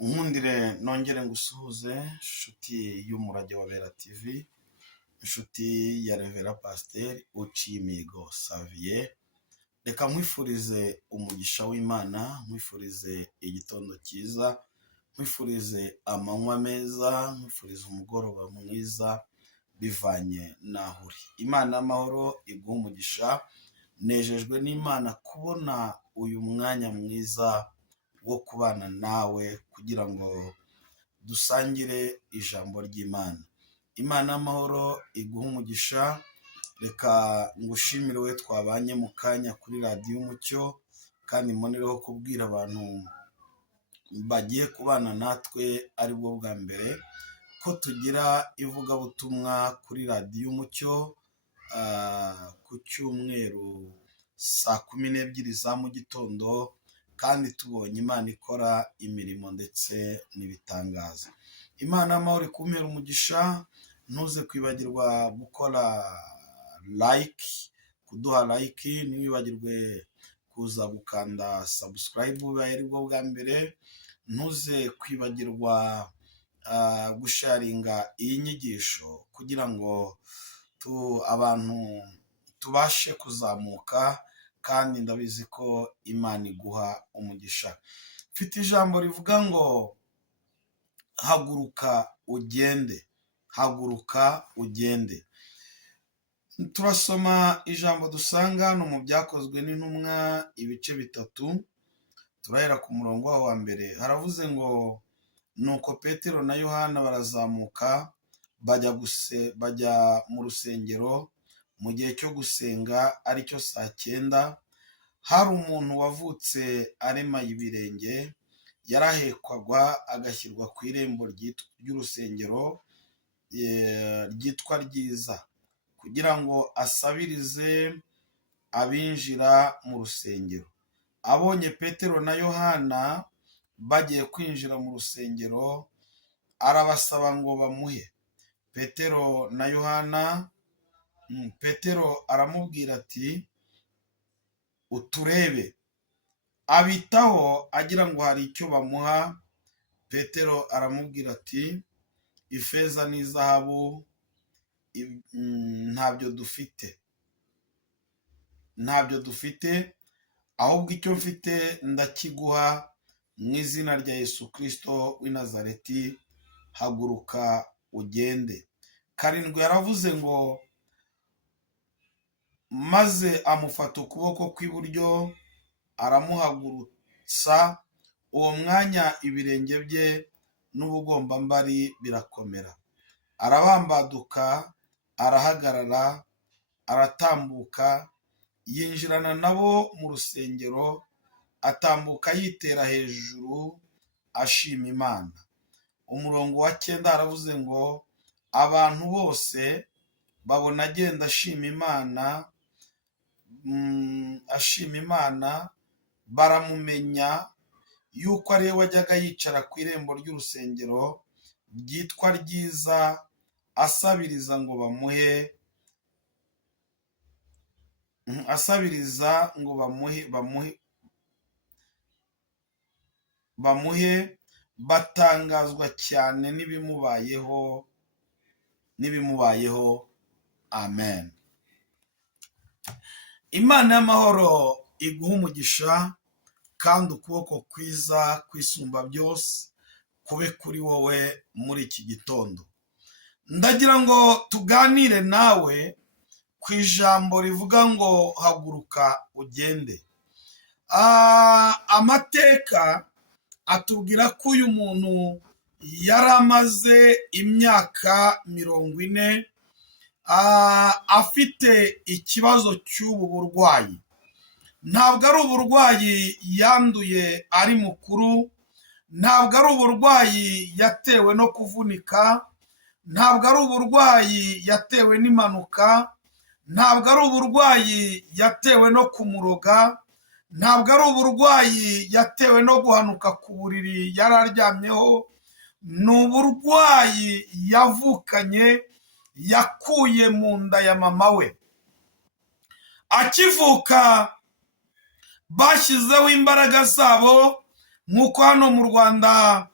Nkundire nongere ngusuhuze inshuti y'umurage wa Bera TV, inshuti ya Revera Pasiteri Uciyimihigo Xavier. Reka nkwifurize umugisha w'Imana, nkwifurize igitondo cyiza, nkwifurize amanywa meza, nkwifurize umugoroba mwiza bivanye naho uri. Imana y'amahoro iguhe umugisha. Nejejwe n'Imana kubona uyu mwanya mwiza wo kubana nawe kugira ngo dusangire ijambo ry'Imana. Imana y'amahoro iguhe umugisha. Reka ngushimire we twabanye mu kanya kuri radiyo Umucyo, kandi mbonereho kubwira abantu bagiye kubana natwe ari bwo bwa mbere ko tugira ivugabutumwa kuri radiyo Umucyo ku cyumweru saa 12 za mu gitondo, kandi tubonye Imana ikora imirimo ndetse n'ibitangaza. Imana y'amahoro ikumpera umugisha. Ntuze kwibagirwa gukora like, kuduha like, ntiwibagirwe kuza gukanda subscribe bibaye ari bwo bwa mbere. Ntuze kwibagirwa gusharinga iyi nyigisho kugira ngo abantu tubashe kuzamuka, kandi ndabizi ko Imana iguha umugisha. Mfite ijambo rivuga ngo haguruka ugende, haguruka ugende. Turasoma ijambo dusanga no mu Byakozwe n'Intumwa ibice 3, turahera ku murongo wa mbere. Haravuze ngo nuko Petero na Yohana barazamuka bajya mu rusengero mu gihe cyo gusenga, aricyo saa 9. Hari umuntu wavutse aremaye ibirenge, yarahekwaga agashyirwa ku irembo ry'urusengero ryitwa Ryiza, kugira ngo asabirize abinjira mu rusengero. Abonye Petero na Yohana bagiye kwinjira mu rusengero, arabasaba ngo bamuhe. Petero aramubwira ati, uturebe. Abitaho agira ngo hari icyo bamuha. Petero aramubwira ati, ifeza n'izahabu ntabyo dufite, ahubwo icyo mfite ndakiguha. Mu izina rya Yesu Kristo w'i Nazareti, haguruka ugende. 7 yaravuze ngo maze amufata ukuboko kw'iburyo aramuhagurutsa. Uwo mwanya ibirenge bye n'ubugombambari birakomera. Arabambaduka, arahagarara, aratambuka, yinjirana nabo mu rusengero, atambuka yitera hejuru ashima Imana. Umurongo wa 9 haravuze ngo abantu bose babona agenda ashima Imana, baramumenya yuko ariwe wajyaga yicara ku irembo ry'urusengero ryitwa Ryiza, asabiriza ngo bamuhe. Batangazwa cyane n'ibimubayeho. Amen. Imana y'amahoro iguha umugisha, kandi ukuboko kwiza kwisumba byose kube kuri wowe muri iki gitondo. Ndagira ngo tuganire nawe ku ijambo rivuga ngo haguruka ugende. Amateka atubwira ko uyu muntu yari amaze imyaka 40 afite ikibazo cy'ubu burwayi. Ntabwo ari uburwayi yanduye ari mukuru, ntabwo ari uburwayi yatewe no kuvunika, ntabwo ari uburwayi yatewe n'impanuka, ntabwo ari uburwayi yatewe no kumuroga, ntabwo ari uburwayi yatewe no guhanuka ku buriri yari aryamyeho. Ni uburwayi yavukanye, yakuye mu nda ya mama we. Akivuka bashyizeho imbaraga zabo, nk'uko hano mu Rwanda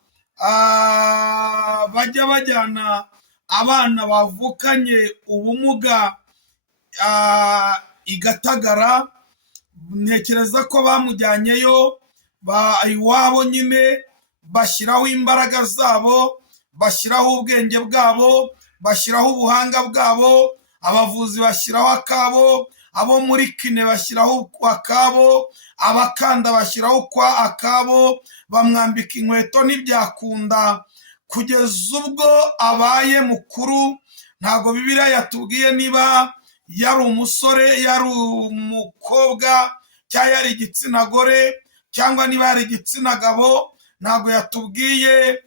bajya bajyana abana bavukanye ubumuga i Gatagara. Ntekereza ko bamujyanyeyo iwabo nyine bashyiraho imbaraga zabo, bashyiraho ubwenge bwabo, bashyiraho ubuhanga bwabo, abavuzi bashyiraho akabo, abo muri kine bashyiraho akabo, abakanda bashyiraho akabo, bamwambika inkweto ntibyakunda kugeza ubwo abaye mukuru. Ntabwo Bibiliya yatubwiye niba yari umusore, yari umukobwa, cyangwa yari igitsina gore, cyangwa niba yari igitsina gabo. Ntabwo yatubwiye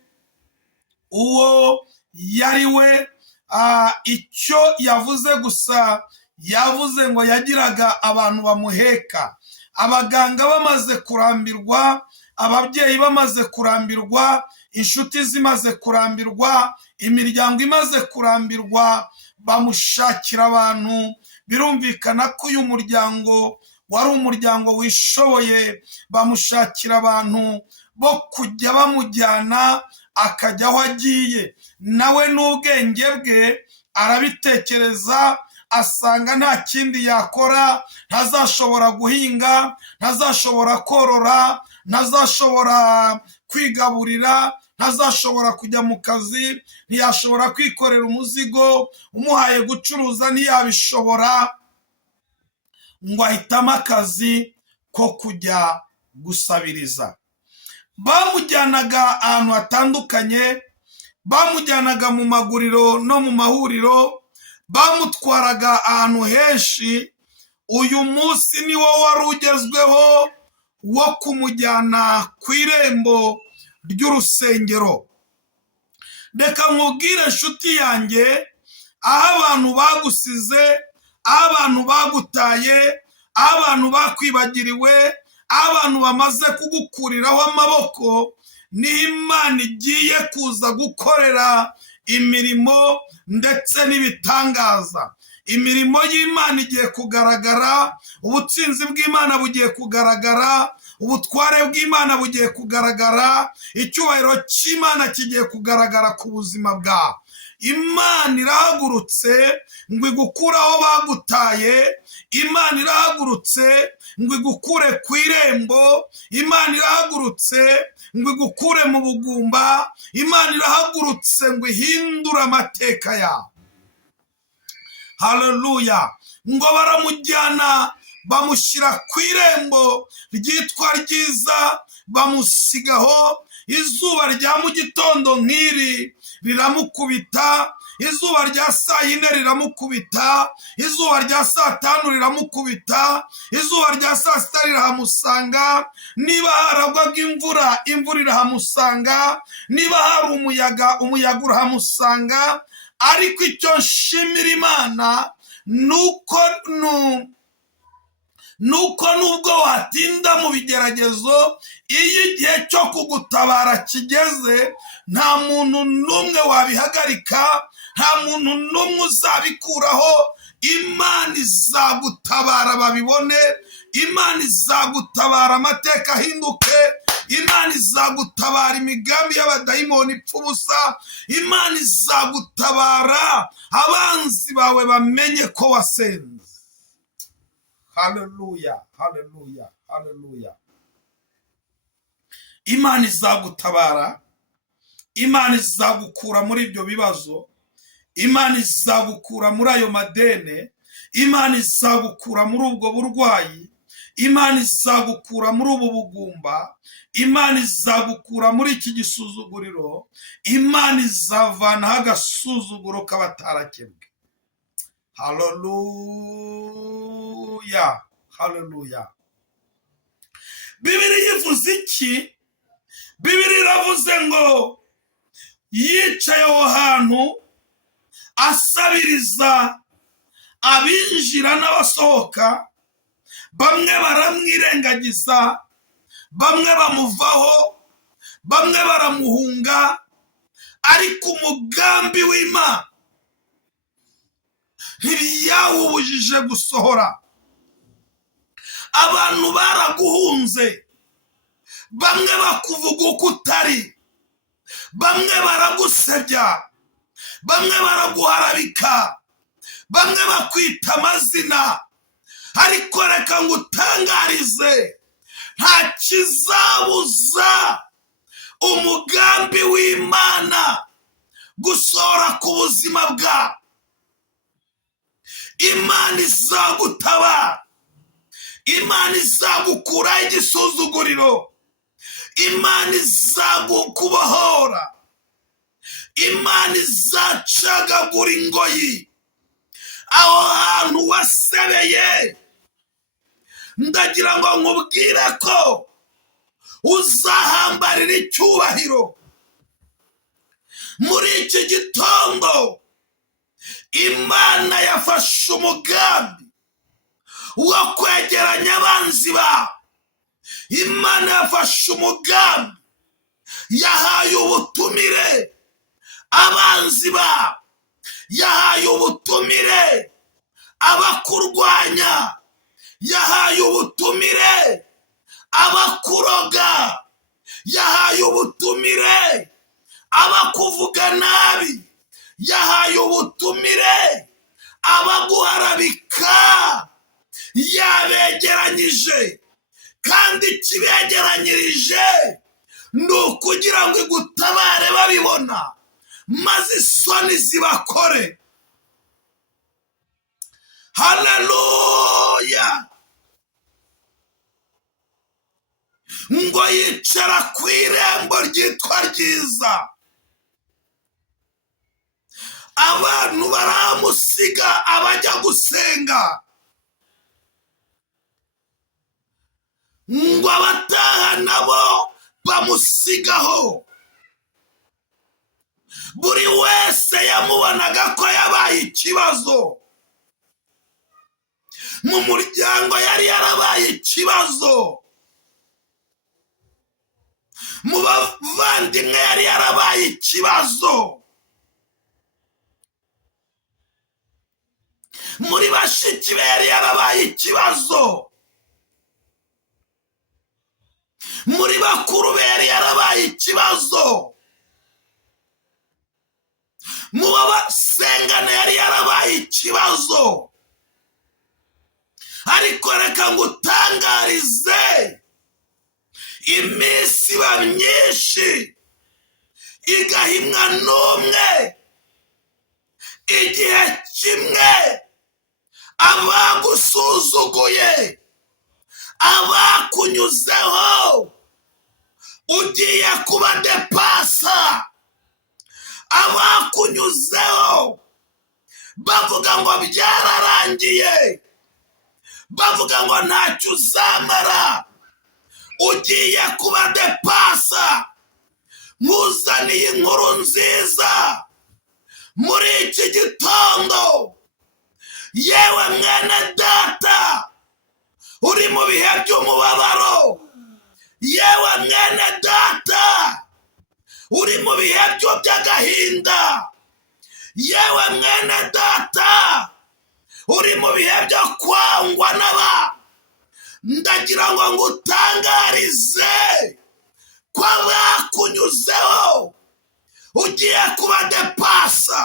uwo yari we. Icyo yavuze gusa, yavuze ngo yagiraga abantu bamuheka. Abaganga bamaze kurambirwa, ababyeyi bamaze kurambirwa, inshuti zimaze kurambirwa, imiryango imaze kurambirwa, bamushakira abantu. Birumvikana ko uyu muryango wari umuryango wishoboye, bamushakira abantu bo kujya bamujyana akajya aho agiye. Nawe n'ubwenge bwe arabitekereza, asanga nta kindi yakora, ntazashobora guhinga, ntazashobora korora, ntazashobora kwigaburira, ntazashobora kujya mu kazi, ntiyashobora kwikorera umuzigo, umuhaye gucuruza ntiyabishobora, ngo ahitamo akazi ko kujya gusabiriza. Bamujyanaga ahantu hatandukanye, bamujyanaga mu maguriro no mu mahuriro, bamutwaraga ahantu henshi. Uyu munsi ni wo wari ugezweho wo kumujyana ku irembo ry'urusengero. Reka nkubwire inshuti yanjye, aho abantu bagusize, aho abantu bagutaye, aho abantu bakwibagiriwe, aho abantu bamaze kugukuriraho amaboko, niho Imana igiye kuza gukorera imirimo ndetse n'ibitangaza. Imirimo y'Imana igiye kugaragara, ubutsinzi bw'Imana bugiye kugaragara, ubutware bw'Imana bugiye kugaragara, icyubahiro cy'Imana kigiye kugaragara ku buzima bwawe. Imana irahagurutse ngo igukure aho bagutaye. Imana irahagurutse ngo igukure ku irembo. Imana irahagurutse ngo igukure mu bugumba. Imana irahagurutse ngo ihindure amateka yawe. Haleluya! Ngo baramujyana bamushyira ku irembo ryitwa ryiza, bamusigaho. Izuba rya mu gitondo nk'iri riramukubita, izuba rya saa yine riramukubita, izuba rya saa tanu riramukubita, izuba rya saa sita rirahamusanga. Niba haragwaga imvura, imvura irahamusanga. Niba hari umuyaga, umuyaga urahamusanga. Ariko icyo nshimira Imana nuko nubwo watinda mu bigeragezo, iyo igihe cyo kugutabara kigeze, nta muntu n'umwe wabihagarika, nta muntu n'umwe uzabikuraho. Imana izagutabara babibone, Imana izagutabara amateka ahinduke, Imana izagutabara imigambi y'abadayimoni ipfa ubusa, Imana izagutabara abanzi bawe bamenye ko wasenze. Haleluya, haleluya, haleluya. Imana izagutabara, Imana izagukura muri ibyo bibazo, Imana izagukura muri ayo madene, Imana izagukura muri ubwo burwayi, Imana izagukura muri ubu bugumba, Imana izagukura muri iki gisuzuguriro, Imana izavanaho agasuzuguro k'abatarakebwe. Haleluya, haleluya. Bibiliya ivuze iki? Bibiliya iravuze ngo yicaye aho hantu asabiriza abinjira n'abasohoka, bamwe baramwirengagiza, bamwe bamuvaho, bamwe baramuhunga, ariko umugambi w'Imana ntiyawubujije gusohora. Abantu baraguhunze, bamwe bakuvuga uko utari, bamwe baragusebya, bamwe baraguharabika, bamwe bakwita amazina, ariko reka ngutangarize, nta kizabuza umugambi w'Imana gusohora ku buzima bwawe. Imana izagutabara, Imana izagukuraho igisuzuguriro, Imana izagukubohora, Imana izacagagura ingoyi aho hantu wasebeye. Ndagira ngo nkubwire ko uzahambarira icyubahiro. Muri iki gitondo Imana yafashe umugambi wo kwegeranya abanzi bawe. Imana yafashe umugambi, yahaye ubutumire abanzi bawe, yahaye ubutumire abakurwanya, yahaye ubutumire abakuroga, yahaye ubutumire abakuvuga nabi, yahaye ubutumire abaguharabika. Yabegeranyije, kandi ikibegeranyirije ni ukugira ngo igutabare babibona, maze isoni zibakore. Haleluya! Ngo yicara ku irembo ryitwa ryiza. Abantu baramusiga abajya gusenga, ngo abataha nabo bamusigaho. Buri wese yamubonaga ko yabaye ikibazo, mu muryango yari yarabaye ikibazo, mu bavandimwe yari yarabaye ikibazo, muri bashiki be yari yarabaye ikibazo, muri bakuru be yari yarabaye ikibazo, mu babasengana yari yarabaye ikibazo. Ariko reka ngutangarize, iminsi iba myinshi igahimwa n'umwe. Igihe kimwe abagusuzuguye, abakunyuzeho ugiye kubadepasa, abakunyuzeho bavuga ngo byararangiye, bavuga ngo ntacyo uzamara, ugiye kubadepasa. Nkuzaniye inkuru nziza muri iki gitondo, yewe mwene data uri mu bihe by'umubabaro, yewe mwene data uri mu bihe by'agahinda, yewe mwene data uri mu bihe byo kwangwa n'aba, ndagira ngo ngutangarize ko abakunyuzeho ugiye kubadepasa.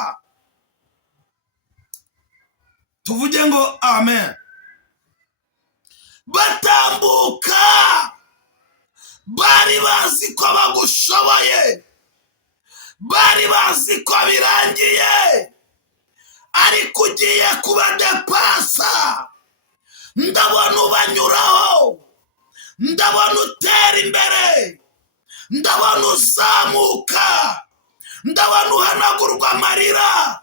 Tuvuge ngo amen. Batambuka bari bazi ko bagushoboye, bari bazi ko birangiye, ariko ugiye kubadepasa. Ndabona ubanyuraho, ndabona utera imbere, ndabona uzamuka, ndabona uhanagurwa amarira,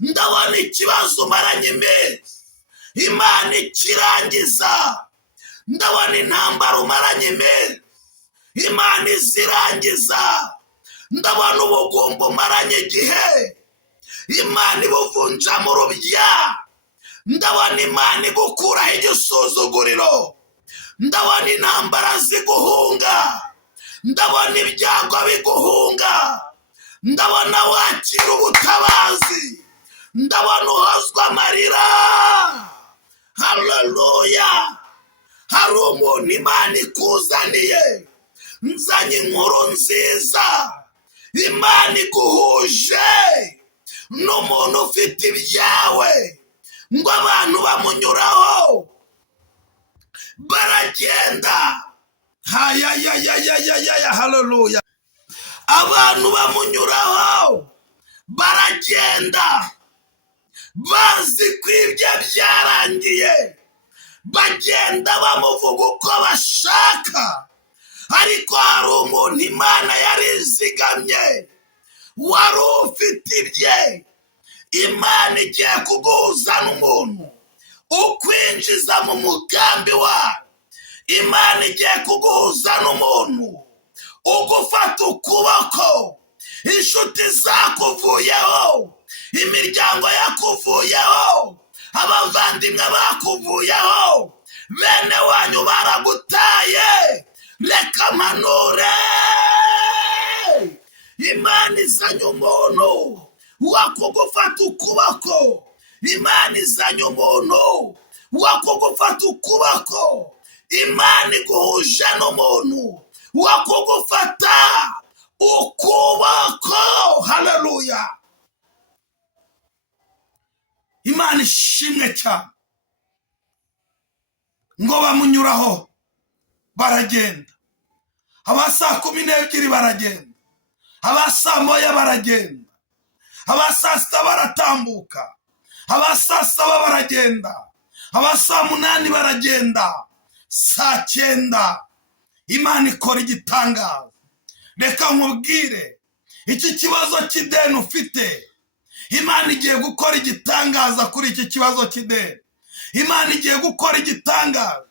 ndabona ikibazo umaranye iminsi Imana ikirangiza, ndabona intambara umaranye iminsi Imana izirangiza, ndabona ubugumba umaranye igihe Imana ibuvunja mu rubya, ndabona Imana igukuraho igisuzuguriro, ndabona intambara ziguhunga, ndabona ibyago biguhunga, ndabona wakira ubutabazi, ndabona uhozwa amarira. Haleluya! Hari umuntu Imana ikuzaniye, nzanye inkuru nziza Imana iguhuje n'umuntu ufite ibyawe, ngo abantu bamunyuraho baragenda. Haleluya. Abantu bamunyuraho baragenda bazi ko ibyo byarangiye, bagenda bamuvuga uko bashaka, ariko hari umuntu Imana yari izigamye wari ufite ibye. Imana igiye kuguhuza n'umuntu ukwinjiza mu mugambi wayo. Imana igiye kuguhuza n'umuntu ugufata ukuboko. Inshuti zakuvuyeho, imiryango yakuvuyeho, abavandimwe bakuvuyeho, bene wanyu baragutaye. Reka mpanure, Imana izanye umuntu wakugufata ukuboko. Imana izanye umuntu wakugufata ukuboko. Imana iguhuje n'umuntu wakugufata ukuboko. Haleluya. Imana ishimwe cyane. Ngo bamunyuraho baragenda. Aba saa 12 baragenda, aba saa 1 baragenda, aba saa 6 baratambuka, aba saa 7 baragenda, aba saa 8 baragenda, saa 9 Imana ikora igitangaza. Reka nkubwire, iki kibazo cy'ideni ufite, Imana igiye gukora igitangaza kuri iki kibazo cy'ideni. Imana igiye gukora igitangaza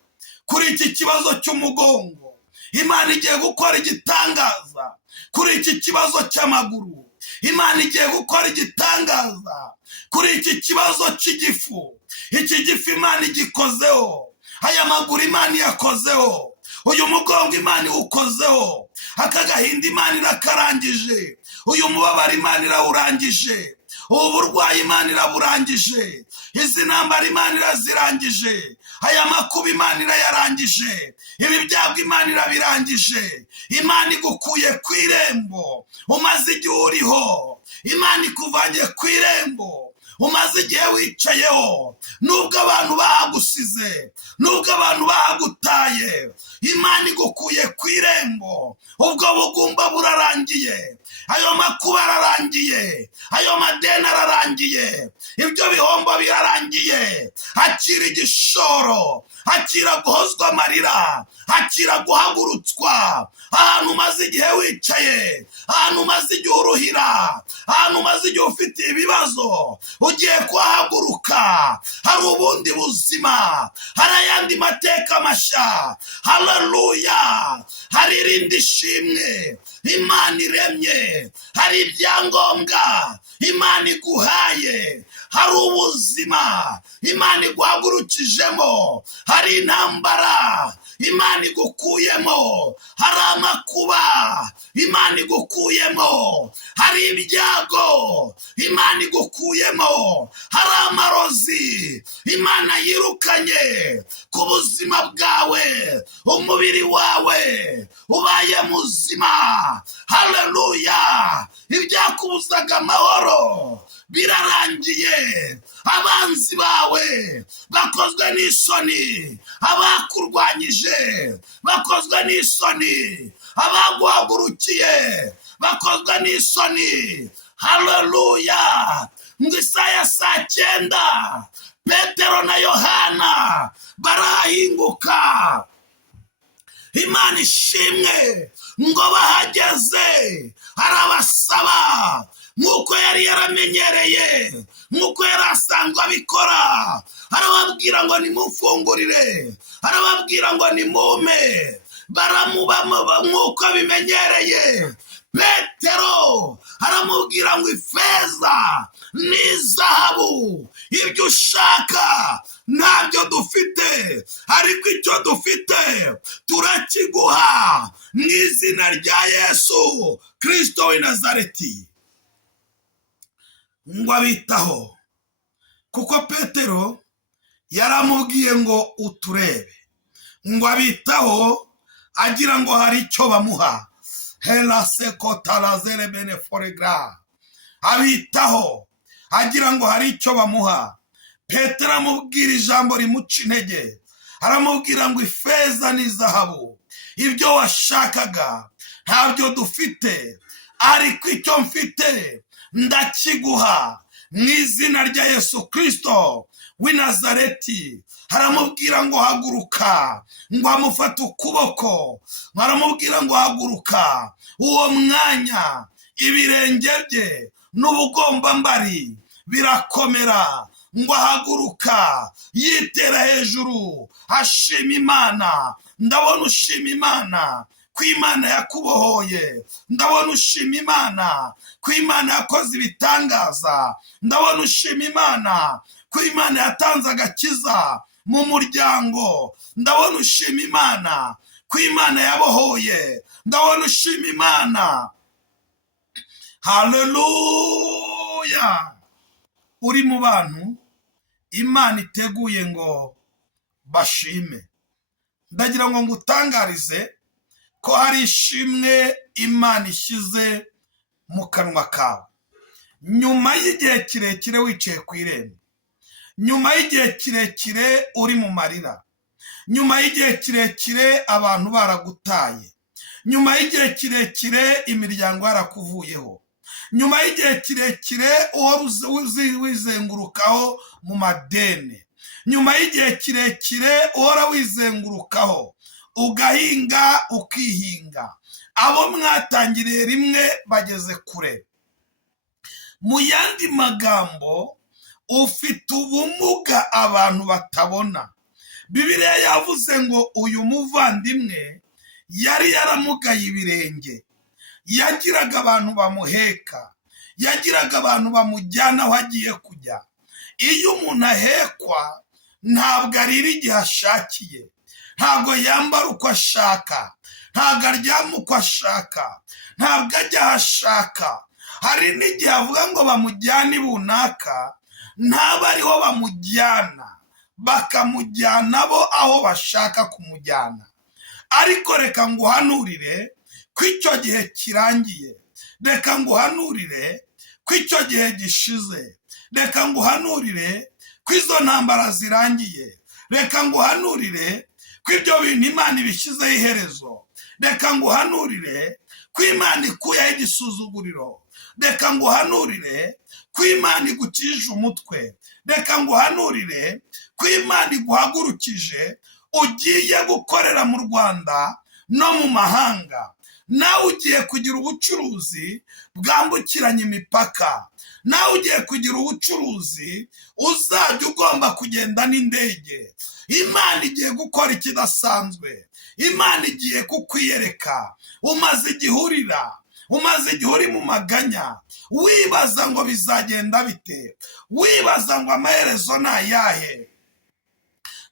kuri iki kibazo cy'umugongo. Imana igiye gukora igitangaza kuri iki kibazo cy'amaguru. Imana igiye gukora igitangaza kuri iki kibazo cy'igifu. Iki gifu Imana igikozeho, aya maguru Imana yakozeho, uyu mugongo Imana ukozeho, aka gahinda Imana irakarangije, uyu mubabaro Imana irawurangije, ubu burwayi Imana iraburangije, izi ntambara Imana irazirangije, aya makuba Imana irayarangije, ibi byago Imana irabirangije. Imana igukuye ku irembo, umaze igihe uriho. Imana ikuvanye ku irembo, umaze igihe wicayeho. Nubwo abantu bahagusize, nubwo abantu bahagutaye, Imana igukuye ku irembo. Ubwo bugumba burarangiye, ayo makuba ararangiye, ayo madeni ararangiye, ibyo bihombo birarangiye. Akira igishoro, akira guhozwa amarira, akira guhagurutswa. Ahantu umaze igihe wicaye, ahantu umaze igihe uruhira, ahantu umaze igihe ufite ibibazo, ugiye kuhaguruka. Hari ubundi buzima, hari ayandi mateka mashya. Haleluya. Hari irindi shimwe Imana iremye, hari ibyangombwa Imana iguhaye, hari ubuzima Imana iguhagurukijemo, hari intambara Imana igukuyemo, hari amakuba Imana igukuyemo, hari ibyago Imana igukuyemo, hari amarozi Imana yirukanye ku buzima bwawe, umubiri wawe ubaye muzima. Haleluya. Ibyakubuzaga amahoro birarangiye. Abanzi bawe bakozwe n'isoni, abakurwanyije bakozwe n'isoni, abaguhagurukiye bakozwe n'isoni. Haleluya. Ngo Isaya saa 9 Petero na Yohana barahinguka. Imana ishimwe. Ngo bahageze arabasaba nk'uko yari yaramenyereye, nk'uko yari asanzwe abikora. Arababwira ngo nimufungurire, arababwira ngo nimume. Baramubama nk'uko bimenyereye. Petero aramubwira ngo ifeza n'izahabu ibyo ushaka ntabyo dufite, ariko icyo dufite turakiguha mu izina rya Yesu Kristo w'i Nazareti. Ngo abitaho, kuko Petero yaramubwiye ngo uturebe. Ngo abitaho agira ngo hari icyo bamuha. hela sekotalazere bene foregra, abitaho agira ngo hari icyo bamuha. Petero amubwira ijambo rimuca intege, aramubwira ngo ifeza n'izahabu ibyo washakaga ntabyo dufite, ariko icyo mfite ndakiguha mu izina rya Yesu Kristo w'i Nazareti. Aramubwira ngo haguruka, ngo amufate ukuboko, aramubwira ngo haguruka. Uwo mwanya ibirenge bye n'ubugombambari birakomera, ngo ahaguruka yitera hejuru ashima Imana. Ndabona ushima Imana ko Imana yakubohoye, ndabona ushima Imana ko Imana yakoze ibitangaza, ndabona ushima Imana ko Imana yatanze agakiza mu muryango, ndabona ushima Imana ko Imana yabohoye, ndabona ushima Imana. Haleluya! Uri mu bantu Imana iteguye ngo bashime. Ndagira ngo ngutangarize ko hari ishimwe Imana ishyize mu kanwa kawe. Nyuma y'igihe kirekire wicaye ku irembo, nyuma y'igihe kirekire uri mu marira, nyuma y'igihe kirekire abantu baragutaye, nyuma y'igihe kirekire imiryango yarakuvuyeho, nyuma y'igihe kirekire uhora wizengurukaho mu madeni, nyuma y'igihe kirekire uhora wizengurukaho ugahinga ukihinga, abo mwatangiriye rimwe bageze kure. Mu yandi magambo, ufite ubumuga abantu batabona. Bibiliya yavuze ngo uyu muvandimwe yari yaramugaye ibirenge, yagiraga abantu bamuheka, yagiraga abantu bamujyana aho agiye kujya. Iyo umuntu ahekwa ntabwo arira igihe ashakiye, ntabwo yambara uko ashaka, ntabwo aryama uko ashaka, ntabwo ajya aho ashaka. Hari n'igihe avuga ngo bamujyane runaka, ntaba ariho bamujyana, bakamujyana bo aho bashaka kumujyana. Ariko reka nguhanurire ko icyo gihe kirangiye, reka nguhanurire ko icyo gihe gishize, reka nguhanurire ko izo ntambara zirangiye, reka nguhanurire ko ibyo bintu Imana ibishyizeho iherezo, reka nguhanurire ko Imana ikuyeho igisuzuguriro, reka nguhanurire ko Imana igukije umutwe, reka nguhanurire ko Imana iguhagurukije ugiye gukorera mu Rwanda no mu mahanga. Nawe ugiye kugira ubucuruzi bwambukiranya imipaka, nawe ugiye kugira ubucuruzi uzajya ugomba kugenda n'indege. Imana igiye gukora ikidasanzwe, Imana igiye kukwiyereka. Umaze igihe urira, umaze igihe uri mu maganya, wibaza ngo bizagenda bite, wibaza ngo amaherezo ni ayahe.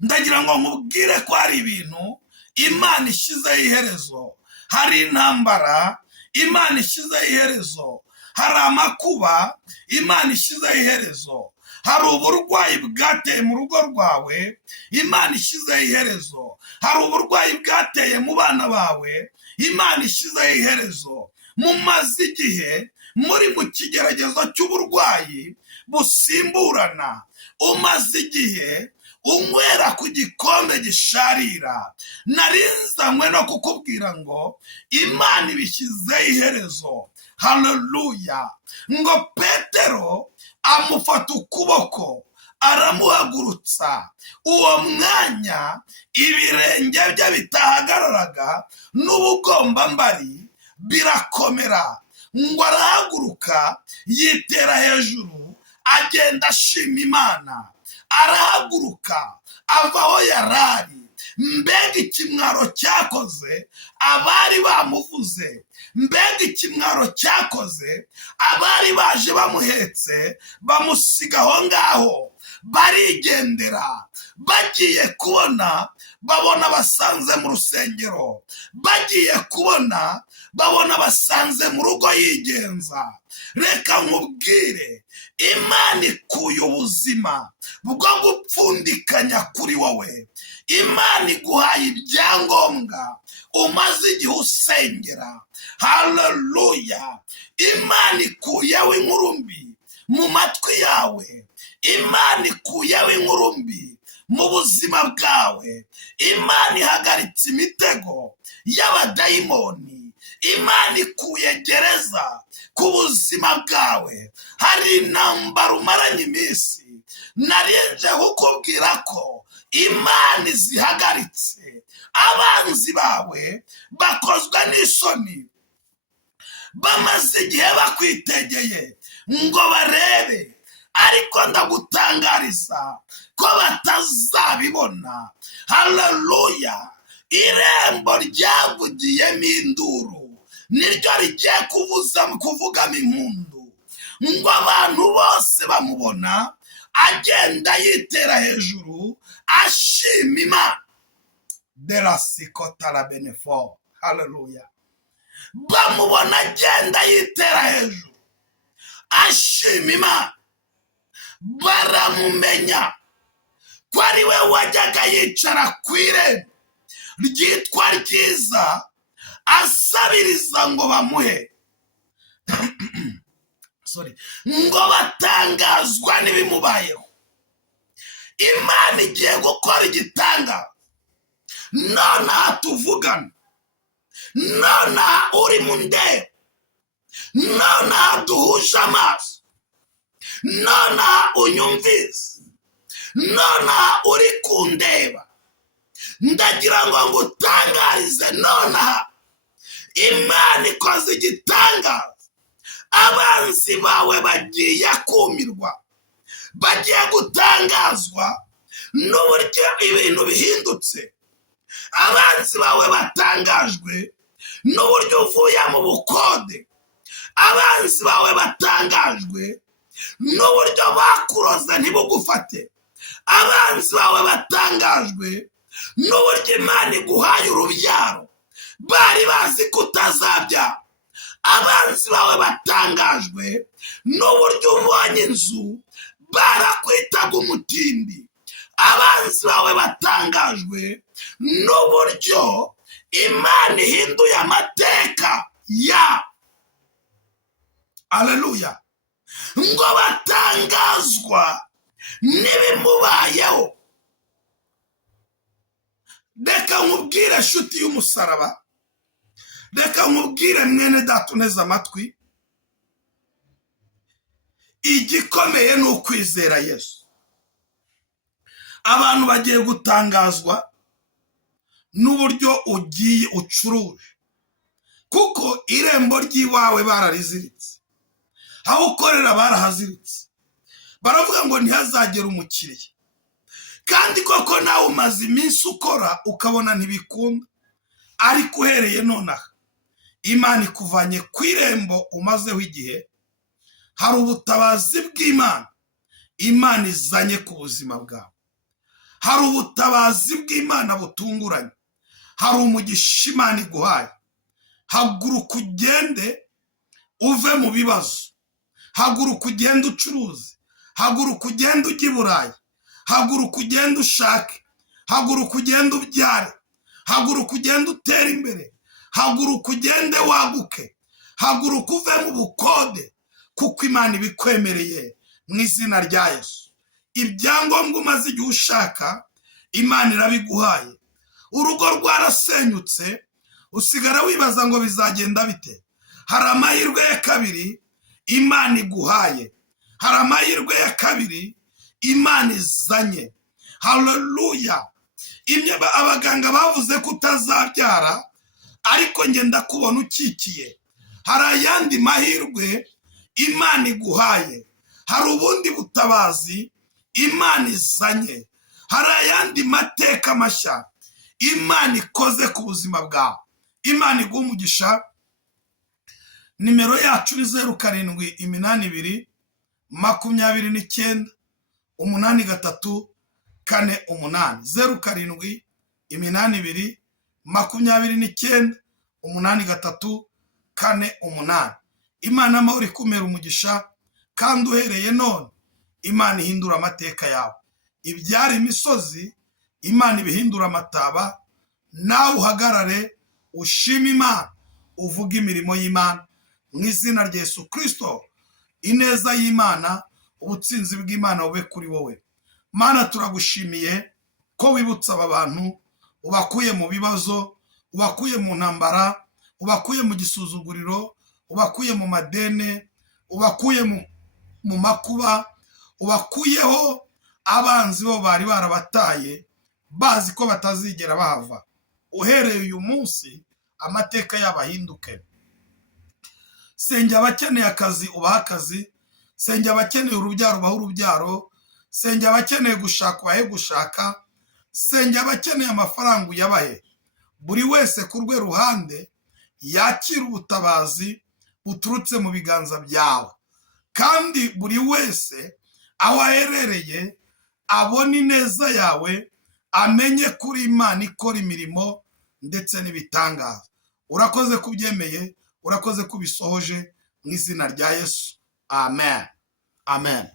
Ndagira ngo nkubwire ko hari ibintu Imana ishyizeho iherezo. Hari intambara Imana ishyizeho iherezo, hari amakuba Imana ishyizeho iherezo, hari uburwayi bwateye mu rugo rwawe Imana ishyizeho iherezo, hari uburwayi bwateye mu bana bawe Imana ishyizeho iherezo. Mumaze igihe muri mu kigeragezo cy'uburwayi busimburana, umaze igihe unywera ku gikombe gisharira. Narinzanywe no kukubwira ngo Imana ibishyizeho iherezo. Haleluya! Ngo Petero amufata ukuboko aramuhagurutsa. Uwo mwanya ibirenge bye bitahagararaga n'ubugombambari birakomera, ngo arahaguruka yitera hejuru agenda ashima Imana. Arahaguruka ava aho yarari. Mbega ikimwaro cyakoze abari bamuvuze, mbega ikimwaro cyakoze abari baje bamuhetse bamusiga aho ngaho, barigendera. Bagiye kubona babona basanze mu rusengero, bagiye kubona babona basanze mu rugo yigenza. Reka nkubwire, Imana ikuye ubuzima bwo gupfundikanya kuri wowe. Imana iguhaye ibyangombwa umaze igihe usengera. Haleluya! Imana ikuyeho inkuru mbi mu matwi yawe. Imana ikuyeho inkuru mbi mu buzima bwawe. Imana ihagaritse imitego y'abadayimoni. Imana ikuye gereza ku buzima bwawe. Hari intambara umaranye iminsi, narinje kukubwira ko Imana izihagaritse. Abanzi bawe bakozwe n'isoni, bamaze igihe bakwitegeye ngo barebe, ariko ndagutangariza ko batazabibona. Haleluya! Irembo ryavugiyemo induru niryo rigiye kuvugamo impundu, ngo abantu bose bamubona agenda yitera hejuru ashima Imana. Delasikota la benefo. Haleluya! Bamubona agenda yitera hejuru ashima Imana. Baramumenya ko ari we wajyaga yicara ku irembo ryitwa ryiza asabiriza ngo bamuhe ngo batangazwa n'ibimubayeho. Imana igiye gukora igitangaza. Nonaha tuvugana, nonaha uri mu ndeba, nonaha duhuje amaso, nonaha unyumvise, nonaha uri kundeba, ndagira ngo ngutangarize nonaha Imana ikoze igitangaza. Abanzi bawe bagiye kumirwa, bagiye gutangazwa n'uburyo ibintu bihindutse. Abanzi bawe batangajwe n'uburyo uvuye mu bukode. Abanzi bawe batangajwe n'uburyo bakuroza ntibugufate. Abanzi bawe batangajwe n'uburyo Imana iguhaye urubyaro bari bazi kutazabyara. Abanzi bawe batangajwe n'uburyo ubonye inzu barakwitaga umutindi. Abanzi bawe batangajwe n'uburyo Imana ihinduye amateka ya. Haleluya! Ngo batangazwa n'ibimubayeho. Reka nkubwire nshuti y'umusaraba, reka nkubwire mwene data uneze amatwi, igikomeye ni ukwizera Yesu. Abantu bagiye gutangazwa n'uburyo ugiye ucuruje, kuko irembo ry'iwawe barariziritse, aho ukorera barahaziritse. Baravuga ngo ntihazagere umukiriya, kandi koko nawe umaze iminsi ukora ukabona ntibikunda. Ariko uhereye nonaha Imana ikuvanye ku irembo umazeho igihe. Hari ubutabazi bw'Imana Imana izanye ku buzima bwawe. Hari ubutabazi bw'Imana butunguranye. Hari umugisha Imana iguhaye. Haguruka ugende uve mu bibazo. Haguruka ugende ucuruze. Haguruka ugende ujye i Burayi. Haguruka ugende ushake. Haguruka ugende ubyare. Haguruka ugende utere imbere. Haguruka ugende waguke. Haguruka uve mu bukode, kuko Imana ibikwemereye mu izina rya Yesu. Ibyangombwa umaze igihe ushaka Imana irabiguhaye. Urugo rwarasenyutse, usigara wibaza ngo bizagenda bite. Hari amahirwe ya kabiri Imana iguhaye. Hari amahirwe ya kabiri Imana izanye. Haleluya! Abaganga bavuze ko utazabyara, ariko nge ndakubona ukikiye. Hari ayandi mahirwe Imana iguhaye. Hari ubundi butabazi Imana izanye. Hari ayandi mateka mashya Imana ikoze ku buzima bwawe. Imana iguha umugisha. Nimero yacu ni 0782 29 8 3 4 8 07 82 29 8 3 4 8. Imana amahoro ikumera umugisha, kandi uhereye none Imana ihindura amateka yawe. Ibyari imisozi Imana ibihindura amataba. Nawe uhagarare ushima Imana, uvuga imirimo y'Imana mu izina rya Yesu Kristo. Ineza y'Imana, ubutsinzi bw'Imana bube kuri wowe. Mana, turagushimiye ko wibutsa aba bantu, ubakuye mu bibazo, ubakuye mu ntambara, ubakuye mu gisuzuguriro, ubakuye mu madene, ubakuye mu makuba, ubakuyeho abanzi bo bari barabataye bazi ko batazigera bahava. Uhereye uyu munsi amateka yabo ahinduke. Sengera abakeneye akazi ubaha akazi, sengera abakeneye urubyaro ubaha urubyaro, sengera abakeneye gushaka ubahe gushaka, sengera abakeneye amafaranga uyabahe. Buri wese ku rwe ruhande yakira ubutabazi buturutse mu biganza byawe, kandi buri wese aho aherereye abona ineza yawe, amenye kuri Imana ikora imirimo ndetse n'ibitangaza. Urakoze kubyemeye, urakoze kubisohoje mu izina rya Yesu. Amen. Amen.